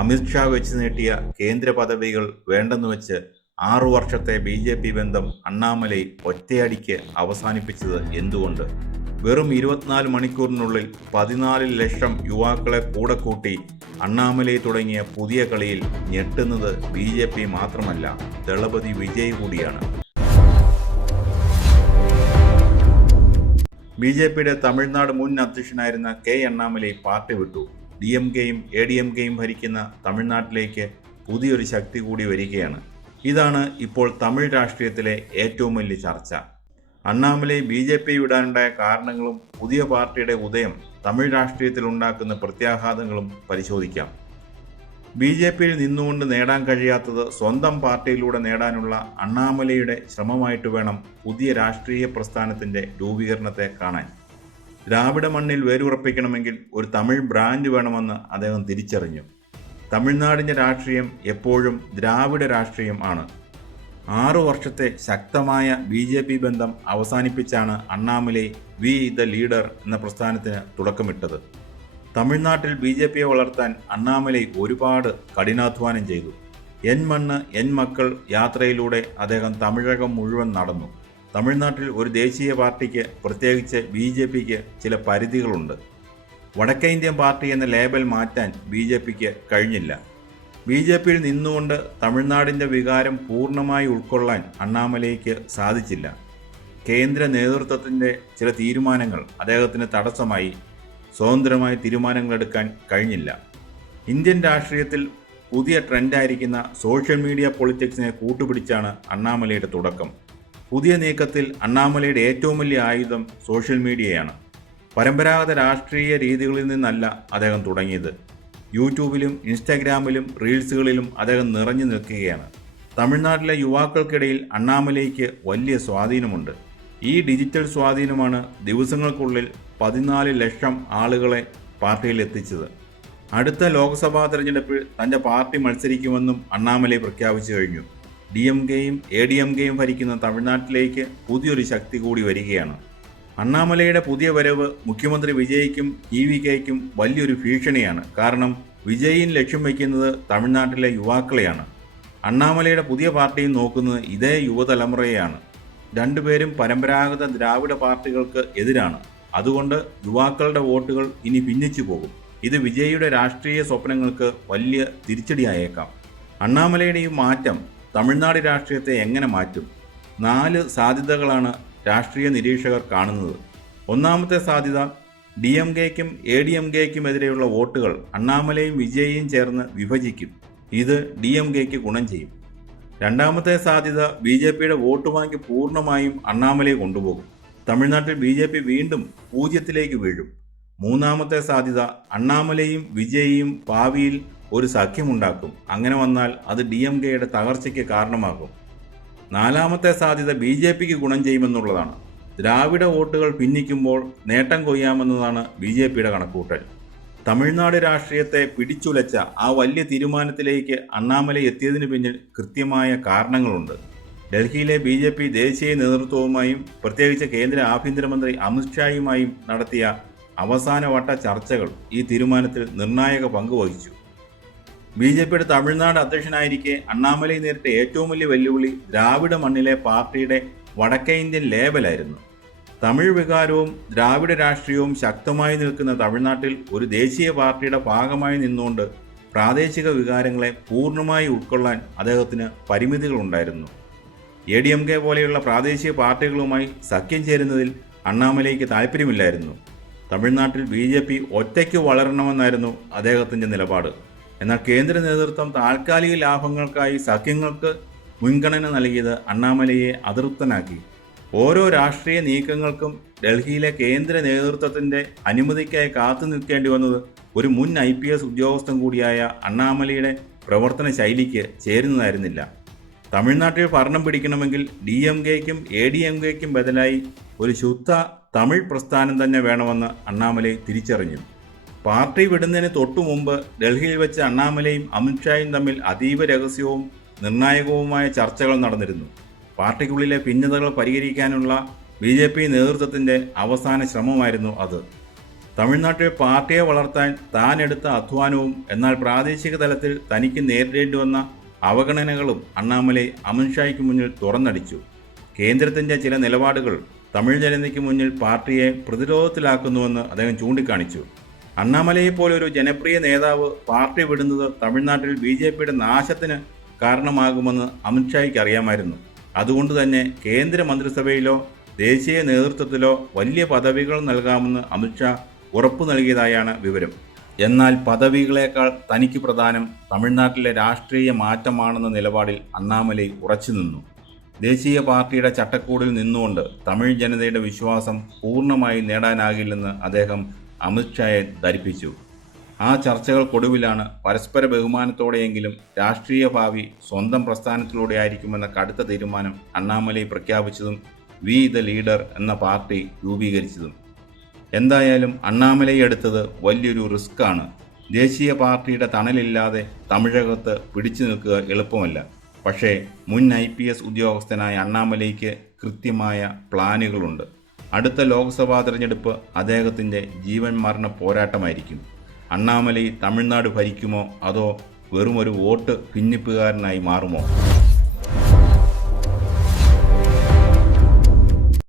അമിത്ഷാ വെച്ച് നീട്ടിയ കേന്ദ്ര പദവികൾ വേണ്ടെന്ന് വെച്ച് 6 വർഷത്തെ BJP ബന്ധം അണ്ണാമലൈ ഒറ്റയടിക്ക് അവസാനിപ്പിച്ചത് എന്തുകൊണ്ട്? വെറും 24 മണിക്കൂറിനുള്ളിൽ 14 ലക്ഷം യുവാക്കളെ കൂടെ കൂട്ടി അണ്ണാമലൈ തുടങ്ങിയ പുതിയ കളിയിൽ ഞെട്ടുന്നത് BJP മാത്രമല്ല, ദളപതി വിജയ് കൂടിയാണ്. BJPയുടെ തമിഴ്നാട് മുൻ അധ്യക്ഷനായിരുന്ന K. അണ്ണാമലൈ പാർട്ടി വിട്ടു. DMKയും ADMKയും ഭരിക്കുന്ന തമിഴ്നാട്ടിലേക്ക് പുതിയൊരു ശക്തി കൂടി വരികയാണ്. ഇതാണ് ഇപ്പോൾ തമിഴ് രാഷ്ട്രീയത്തിലെ ഏറ്റവും വലിയ ചർച്ച. അണ്ണാമലൈ BJP വിടാനുണ്ടായ കാരണങ്ങളും പുതിയ പാർട്ടിയുടെ ഉദയം തമിഴ് രാഷ്ട്രീയത്തിൽ ഉണ്ടാക്കുന്ന പ്രത്യാഘാതങ്ങളും പരിശോധിക്കാം. BJPയിൽ നിന്നുകൊണ്ട് നേടാൻ കഴിയാത്തത് സ്വന്തം പാർട്ടിയിലൂടെ നേടാനുള്ള അണ്ണാമലൈയുടെ ശ്രമമായിട്ട് വേണം പുതിയ രാഷ്ട്രീയ പ്രസ്ഥാനത്തിൻ്റെ രൂപീകരണത്തെ കാണാൻ. ദ്രാവിഡ മണ്ണിൽ വേരുറപ്പിക്കണമെങ്കിൽ ഒരു തമിഴ് ബ്രാൻഡ് വേണമെന്ന് അദ്ദേഹം തിരിച്ചറിഞ്ഞു. തമിഴ്നാടിൻ്റെ രാഷ്ട്രീയം എപ്പോഴും ദ്രാവിഡ രാഷ്ട്രീയം ആണ്. 6 വർഷത്തെ ശക്തമായ BJP ബന്ധം അവസാനിപ്പിച്ചാണ് അണ്ണാമലൈ വി ദ ലീഡർ എന്ന പ്രസ്ഥാനത്തിന് തുടക്കമിട്ടത്. തമിഴ്നാട്ടിൽ BJPയെ വളർത്താൻ അണ്ണാമലൈ ഒരുപാട് കഠിനാധ്വാനം ചെയ്തു. എൻ മണ്ണ് എൻ മക്കൾ യാത്രയിലൂടെ അദ്ദേഹം തമിഴകം മുഴുവൻ നടന്നു. തമിഴ്നാട്ടിൽ ഒരു ദേശീയ പാർട്ടിക്ക്, പ്രത്യേകിച്ച് BJPക്ക് ചില പരിധികളുണ്ട്. വടക്കേ ഇന്ത്യൻ പാർട്ടി എന്ന ലേബൽ മാറ്റാൻ BJPക്ക് കഴിഞ്ഞില്ല. BJPയിൽ നിന്നുകൊണ്ട് തമിഴ്നാടിൻ്റെ വികാരം പൂർണ്ണമായി ഉൾക്കൊള്ളാൻ അണ്ണാമലൈക്ക് സാധിച്ചില്ല. കേന്ദ്ര നേതൃത്വത്തിൻ്റെ ചില തീരുമാനങ്ങൾ അദ്ദേഹത്തിന് തടസ്സമായി. സ്വതന്ത്രമായി തീരുമാനങ്ങളെടുക്കാൻ കഴിഞ്ഞില്ല. ഇന്ത്യൻ രാഷ്ട്രീയത്തിൽ പുതിയ ട്രെൻഡായിരിക്കുന്ന സോഷ്യൽ മീഡിയ പൊളിറ്റിക്സിനെ കൂട്ടുപിടിച്ചാണ് അണ്ണാമലൈയുടെ തുടക്കം. പുതിയ നീക്കത്തിൽ അണ്ണാമലൈയുടെ ഏറ്റവും വലിയ ആയുധം സോഷ്യൽ മീഡിയയാണ്. പരമ്പരാഗത രാഷ്ട്രീയ രീതികളിൽ നിന്നല്ല അദ്ദേഹം തുടങ്ങിയത്. യൂട്യൂബിലും ഇൻസ്റ്റാഗ്രാമിലും റീൽസുകളിലും അദ്ദേഹം നിറഞ്ഞു നിൽക്കുകയാണ്. തമിഴ്നാട്ടിലെ യുവാക്കൾക്കിടയിൽ അണ്ണാമലൈക്ക് വലിയ സ്വാധീനമുണ്ട്. ഈ ഡിജിറ്റൽ സ്വാധീനമാണ് ദിവസങ്ങൾക്കുള്ളിൽ 14 ലക്ഷം ആളുകളെ പാർട്ടിയിൽ എത്തിച്ചത്. അടുത്ത ലോക്സഭാ തെരഞ്ഞെടുപ്പിൽ തൻ്റെ പാർട്ടി മത്സരിക്കുമെന്നും അണ്ണാമലൈ പ്രഖ്യാപിച്ചു കഴിഞ്ഞു. DMKയും ADMKയും ഭരിക്കുന്ന തമിഴ്നാട്ടിലേക്ക് പുതിയൊരു ശക്തി കൂടി വരികയാണ്. അണ്ണാമലൈയുടെ പുതിയ വരവ് മുഖ്യമന്ത്രി വിജയ്ക്കും EVKയ്ക്കും വലിയൊരു ഭീഷണിയാണ്. കാരണം വിജയിൻ ലക്ഷ്യം വയ്ക്കുന്നത് തമിഴ്നാട്ടിലെ യുവാക്കളെയാണ്. അണ്ണാമലൈയുടെ പുതിയ പാർട്ടിയും നോക്കുന്നത് ഇതേ യുവതലമുറയെയാണ്. രണ്ടുപേരും പരമ്പരാഗത ദ്രാവിഡ പാർട്ടികൾക്ക് എതിരാണ്. അതുകൊണ്ട് യുവാക്കളുടെ വോട്ടുകൾ ഇനി ഭിന്നിച്ചു പോകും. ഇത് വിജയിയുടെ രാഷ്ട്രീയ സ്വപ്നങ്ങൾക്ക് വലിയ തിരിച്ചടിയായേക്കാം. അണ്ണാമലൈയുടെ ഈ മാറ്റം തമിഴ്നാട് രാഷ്ട്രീയത്തെ എങ്ങനെ മാറ്റും? 4 സാധ്യതകളാണ് രാഷ്ട്രീയ നിരീക്ഷകർ കാണുന്നത്. ഒന്നാമത്തെ സാധ്യത, DMKയ്ക്കും ADMKയ്ക്കും എതിരെയുള്ള വോട്ടുകൾ അണ്ണാമലയും വിജയിയും ചേർന്ന് വിഭജിക്കും. ഇത് DMKയ്ക്ക് ഗുണം ചെയ്യും. രണ്ടാമത്തെ സാധ്യത, BJPയുടെ വോട്ട് ബാങ്ക് പൂർണ്ണമായും അണ്ണാമലയെ കൊണ്ടുപോകും. തമിഴ്നാട്ടിൽ BJP വീണ്ടും 0ലേക്ക് വീഴും. മൂന്നാമത്തെ സാധ്യത, അണ്ണാമലയും വിജയിയും ഭാവിയിൽ ഒരു സഖ്യമുണ്ടാക്കും. അങ്ങനെ വന്നാൽ അത് DMKയുടെ തകർച്ചയ്ക്ക് കാരണമാകും. നാലാമത്തെ സാധ്യത BJPക്ക് ഗുണം ചെയ്യുമെന്നുള്ളതാണ്. ദ്രാവിഡ വോട്ടുകൾ ഭിന്നിക്കുമ്പോൾ നേട്ടം കൊയ്യാമെന്നതാണ് BJPയുടെ കണക്കൂട്ടൽ. തമിഴ്നാട് രാഷ്ട്രീയത്തെ പിടിച്ചുലച്ച ആ വലിയ തീരുമാനത്തിലേക്ക് അണ്ണാമലൈ എത്തിയതിനു പിന്നിൽ കൃത്യമായ കാരണങ്ങളുണ്ട്. ഡൽഹിയിലെ BJP ദേശീയ നേതൃത്വവുമായും പ്രത്യേകിച്ച് കേന്ദ്ര ആഭ്യന്തരമന്ത്രി അമിത്ഷായുമായും നടത്തിയ അവസാനവട്ട ചർച്ചകൾ ഈ തീരുമാനത്തിൽ നിർണായക പങ്ക് വഹിച്ചു. BJPയുടെ തമിഴ്നാട് അധ്യക്ഷനായിരിക്കെ അണ്ണാമലൈ നേരിട്ട ഏറ്റവും വലിയ വെല്ലുവിളി ദ്രാവിഡ മണ്ണിലെ പാർട്ടിയുടെ വടക്കേ ഇന്ത്യൻ ലേബലായിരുന്നു. തമിഴ് വികാരവും ദ്രാവിഡ രാഷ്ട്രീയവും ശക്തമായി നിൽക്കുന്ന തമിഴ്നാട്ടിൽ ഒരു ദേശീയ പാർട്ടിയുടെ ഭാഗമായി നിന്നുകൊണ്ട് പ്രാദേശിക വികാരങ്ങളെ പൂർണ്ണമായി ഉൾക്കൊള്ളാൻ അദ്ദേഹത്തിന് പരിമിതികളുണ്ടായിരുന്നു. ADMK പോലെയുള്ള പ്രാദേശിക പാർട്ടികളുമായി സഖ്യം ചേരുന്നതിൽ അണ്ണാമലൈക്ക് താല്പര്യമില്ലായിരുന്നു. തമിഴ്നാട്ടിൽ BJP ഒറ്റയ്ക്ക് വളരണമെന്നായിരുന്നു അദ്ദേഹത്തിൻ്റെ നിലപാട്. എന്നാൽ കേന്ദ്ര നേതൃത്വം താൽക്കാലിക ലാഭങ്ങൾക്കായി സഖ്യങ്ങൾക്ക് മുൻഗണന നൽകിയത് അണ്ണാമലയെ അതൃപ്തനാക്കി. ഓരോ രാഷ്ട്രീയ നീക്കങ്ങൾക്കും ഡൽഹിയിലെ കേന്ദ്ര നേതൃത്വത്തിൻ്റെ അനുമതിക്കായി കാത്തു നിൽക്കേണ്ടി വന്നത് ഒരു മുൻ IPS ഉദ്യോഗസ്ഥൻ കൂടിയായ അണ്ണാമലയുടെ പ്രവർത്തന ശൈലിക്ക് ചേരുന്നതായിരുന്നില്ല. തമിഴ്നാട്ടിൽ ഭരണം പിടിക്കണമെങ്കിൽ DMKയ്ക്കും ADMKയ്ക്കും ബദലായി ഒരു ശുദ്ധ തമിഴ് പ്രസ്ഥാനം തന്നെ വേണമെന്ന് അണ്ണാമലൈ തിരിച്ചറിഞ്ഞു. പാർട്ടി വിടുന്നതിന് തൊട്ടു മുമ്പ് ഡൽഹിയിൽ വെച്ച് അണ്ണാമലയും അമിത്ഷായും തമ്മിൽ അതീവ രഹസ്യവും നിർണായകവുമായ ചർച്ചകൾ നടന്നിരുന്നു. പാർട്ടിക്കുള്ളിലെ ഭിന്നതകൾ പരിഹരിക്കാനുള്ള BJP നേതൃത്വത്തിൻ്റെ അവസാന ശ്രമമായിരുന്നു അത്. തമിഴ്നാട്ടിൽ പാർട്ടിയെ വളർത്താൻ താൻ എടുത്ത അധ്വാനവും എന്നാൽ പ്രാദേശിക തലത്തിൽ തനിക്ക് നേരിടേണ്ടി വന്ന അവഗണനകളും അണ്ണാമലൈ അമിത്ഷായ്ക്ക് മുന്നിൽ തുറന്നടിച്ചു. കേന്ദ്രത്തിൻ്റെ ചില നിലപാടുകൾ തമിഴ് ജനതയ്ക്ക് മുന്നിൽ പാർട്ടിയെ പ്രതിരോധത്തിലാക്കുന്നുവെന്ന് അദ്ദേഹം ചൂണ്ടിക്കാണിച്ചു. അണ്ണാമലയെപ്പോലെ ഒരു ജനപ്രിയ നേതാവ് പാർട്ടി വിടുന്നത് തമിഴ്നാട്ടിൽ BJPയുടെ നാശത്തിന് കാരണമാകുമെന്ന് അമിത്ഷായ്ക്ക് അറിയാമായിരുന്നു. അതുകൊണ്ട് തന്നെ കേന്ദ്ര മന്ത്രിസഭയിലോ ദേശീയ നേതൃത്വത്തിലോ വലിയ പദവികൾ നൽകാമെന്ന് അമിത്ഷാ ഉറപ്പു നൽകിയതായാണ് വിവരം. എന്നാൽ പദവികളേക്കാൾ തനിക്ക് പ്രധാനം തമിഴ്നാട്ടിലെ രാഷ്ട്രീയ മാറ്റമാണെന്ന നിലപാടിൽ അണ്ണാമലൈ ഉറച്ചു നിന്നു. ദേശീയ പാർട്ടിയുടെ ചട്ടക്കൂടിൽ നിന്നുകൊണ്ട് തമിഴ് ജനതയുടെ വിശ്വാസം പൂർണ്ണമായി നേടാനാകില്ലെന്ന് അദ്ദേഹം അമിത്ഷായെ ധരിപ്പിച്ചു. ആ ചർച്ചകൾക്കൊടുവിലാണ് പരസ്പര ബഹുമാനത്തോടെയെങ്കിലും രാഷ്ട്രീയ ഭാവി സ്വന്തം പ്രസ്ഥാനത്തിലൂടെ ആയിരിക്കുമെന്ന കടുത്ത തീരുമാനം അണ്ണാമലൈ പ്രഖ്യാപിച്ചതും വി ദ ലീഡർ എന്ന പാർട്ടി രൂപീകരിച്ചതും. എന്തായാലും അണ്ണാമലൈ എടുത്തത് വലിയൊരു റിസ്ക്കാണ്. ദേശീയ പാർട്ടിയുടെ തണലില്ലാതെ തമിഴകത്ത് പിടിച്ചു നിൽക്കുക എളുപ്പമല്ല. പക്ഷേ മുൻ IPS ഉദ്യോഗസ്ഥനായ അണ്ണാമലൈക്ക് കൃത്യമായ പ്ലാനുകളുണ്ട്. അടുത്ത ലോക്സഭാ തെരഞ്ഞെടുപ്പ് അദ്ദേഹത്തിൻ്റെ ജീവൻ മരണ പോരാട്ടമായിരിക്കും. അണ്ണാമലൈ തമിഴ്നാട് ഭരിക്കുമോ അതോ വെറുമൊരു വോട്ട് ഭിന്നിപ്പുകാരനായി മാറുമോ?